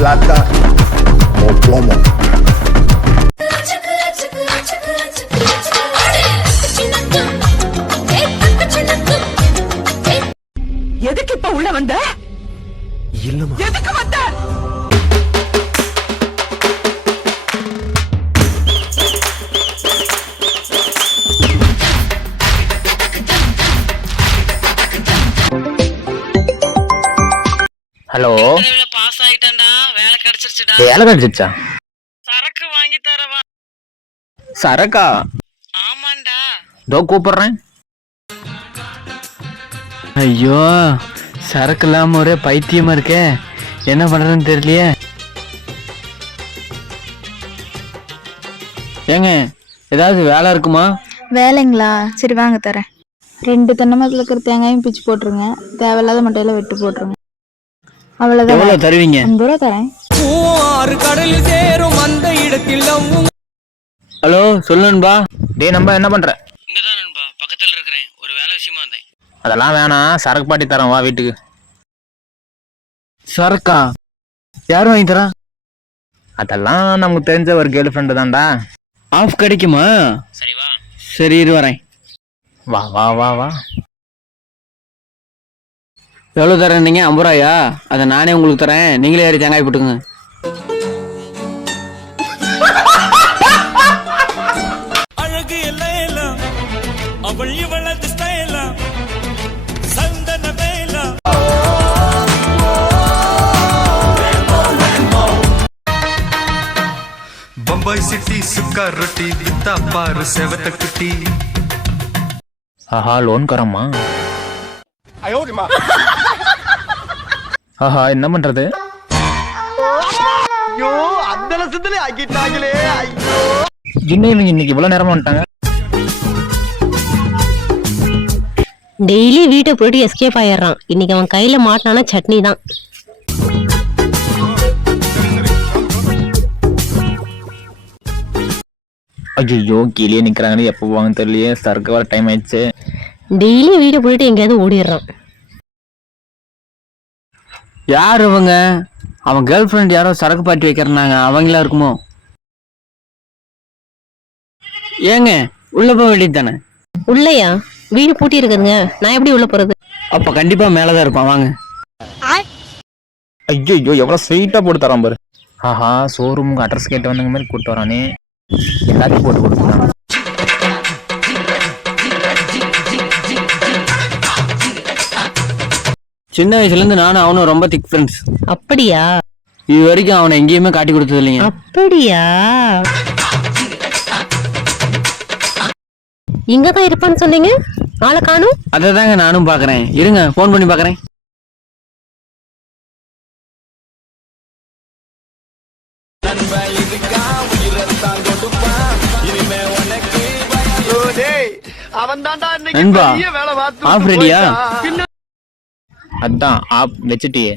plata. O plomo. எதுக்கு இப்ப உள்ள வந்த? எதுக்கு வந்த? ஹலோ. பாஸ் ஆயிட்டேன்டா வேலை கிடைச்சிருச்சுடா. வேலை கிடைச்சிச்சா சரக்கு வாங்கி தரவா? சரக்கா? ஆமாண்டா. இதோ கூப்பிடுறேன். ஐயோ சரக்கு இல்லாம ஒரே பைத்தியமா இருக்கே. என்ன பண்றதுன்னு தெரியலையே. ஏங்க ஏதாவது வேலை இருக்குமா? வேலைங்களா? சரி வாங்க தரேன். ரெண்டு தென்னை மரத்தில் இருக்கிற தேங்காயும் பிச்சு போட்டுருங்க. தேவையில்லாத மட்டையில வெட்டு போட்டுருங்க. எவ்வளவு தருவீங்க? ஐம்பது ரூபா தரேன். ஆறு கடலில் சேரும் அந்த இடத்தில் லவ்வும் ஹலோ சொல்லுன்பா டேய் நம்ம என்ன பண்ற? இங்கதான் நண்பா. பக்கத்துல இருக்கிறேன். ஒரு வேலை விஷயமா வந்தேன். அதெல்லாம் வேணாம். சரக்கு பாட்டி தரேன் வா வீட்டுக்கு. சரக்கா? யார் வாங்கி தரா? அதெல்லாம் நமக்கு தெரிஞ்ச ஒரு கேர்ள் ஃப்ரெண்டு தான்டா. ஆஃப் கிடைக்குமா? சரி வா. சரி இரு வரேன். வா வா வா வா. எவ்வளோ தரேன்னீங்க ஐம்பது ரூபாயா? அதை நானே உங்களுக்கு தரேன் நீங்களே ஏறி தேங்காய் போட்டுங்க அழகு சிட்டி சுக்கா ரொட்டி வித்தா பாரு செவத்த குட்டி. ஆஹா லோன் கரம்மா ஐயோடிமா ஆஹா என்ன பண்றது? என்ன இவங்க இன்னைக்கு இவ்வளவு நேரமா வந்துட்டாங்க? டெய்லி வீட்டை போயிட்டு எஸ்கேப் ஆயிடுறான். இன்னைக்கு அவன் கையில மாட்டினானா சட்னி தான். ஐயோ கீழே நிக்கிறாங்கன்னு எப்போ போவாங்க தெரியலையே. சரக்கு வர டைம் ஆயிடுச்சு. டெய்லி வீட்டை போயிட்டு எங்கேயாவது ஓடிடுறான். யார் அவங்க அவன் கேர்ள் ஃப்ரெண்ட் யாரோ சரக்கு பாட்டி வைக்கிறனாங்க. அவங்களா இருக்குமோ? ஏங்க உள்ள போக வேண்டியது தானே? உள்ளயா? வீடு பூட்டி இருக்குதுங்க. நான் எப்படி உள்ள போறது? அப்ப கண்டிப்பா மேலதான் இருப்பான். வாங்க. ஐயோ ஐயோ எவ்வளவு ஸ்வீட்டா போட்டு தரான் பாரு. ஆஹா ஷோரூமுக்கு அட்ரஸ் கேட்டு வந்தங்க மாதிரி கூட்டு வரானே. எல்லாத்தையும் போட்டு கொடுக்குறான் சின்ன வயசுல இருந்து நானும் அவனும் ரொம்ப திக் ஃப்ரெண்ட்ஸ் அப்படியா? இது வரைக்கும் அவனை எங்கேயுமே காட்டி கொடுத்தது இல்லைங்க அப்படியா? இங்க தான் இருப்பான்னு சொன்னீங்க? ஆளை காணும்? அதை தாங்க நானும் பாக்குறேன் இருங்க ஃபோன் பண்ணி பாக்குறேன் நண்பா ஆஃப் ரெடியா அதான் ஆப் வச்சுட்டியே.